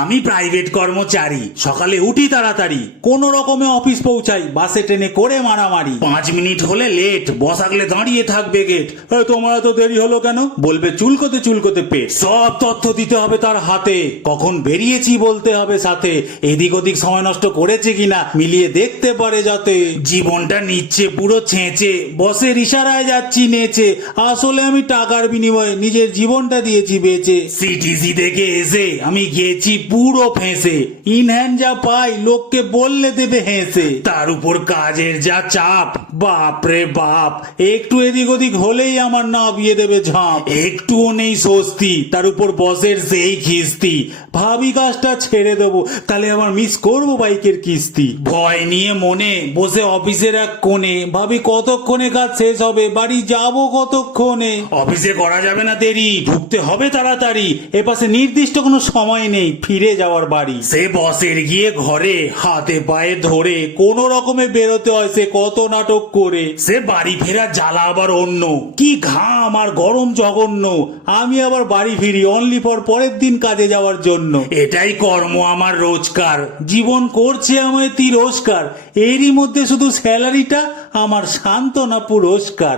আমি প্রাইভেট কর্মচারী, সকালে উঠি তাড়াতাড়ি, কোন রকমে অফিস পৌঁছাই, বাসে ট্রেনে করে মারামারি, 5 মিনিট হলে লেট, বস আগলে দাঁড়িয়ে থাকবে গেট, তোমার এত দেরি হলো কেন, বলবে চুলকোতে চুলকোতে পেট, সব তথ্য দিতে হবে তার হাতে, কখন বেরিয়েছি বলতে হবে সাথে, এদিক ওদিক সময় নষ্ট করেছে কিনা মিলিয়ে দেখতে পারে যাতে। জীবনটা নিচ্ছে পুরো ছেঁচে, বসের ইশারায় যাচ্ছি নেচে, আসলে আমি টাকার বিনিময়ে নিজের জীবনটা দিয়েছি বেচে। সিটিসি থেকে এসে আমি গেছি পুরো ফেঁসে, ইনহ্যান্ড যা পাই লোককে বললে দেবে হেসে, তার উপর কাজের যা চাপ, বাপরে বাপ, একটু এদিক ওদিক হলেই আমার নাবিয়ে দেবে ঝাঁপ, একটুও নেই স্বস্তি, তার উপর বসের সেই খিস্তি, ভাবি কাজটা ছেড়ে দেবো তাহলে আমার মিস করবো বাইকের কিস্তি, ভয় নিয়ে মনে বসে অফিসের এক কোণে, ভাবি কতক্ষণে কাজ শেষ হবে, বাড়ি যাবো কতক্ষণে, অফিসে করা যাবে না দেরি, ঢুকতে হবে তাড়াতাড়ি, এপাশে নির্দিষ্ট কোনো সময় নেই ফিরে যাওয়ার বাড়ি, সে বসের গিয়ে ঘরে হাতে পায়ে ধরে কোন রকমে বেরোতে হয় সে কত নাটক করে, সে বাড়ি ফেরা জ্বালা আবার অন্য, কি ঘাম আর গরম জঘন্য, আমি আবার বাড়ি ফিরি অনলি ফর পরের দিন কাজে যাওয়ার জন্য, এটাই কর্ম আমার রোজকার, জীবন করছে আমায় তিরস্কার, এরই মধ্যে শুধু স্যালারিটা আমার সান্ত্বনা পুরস্কার।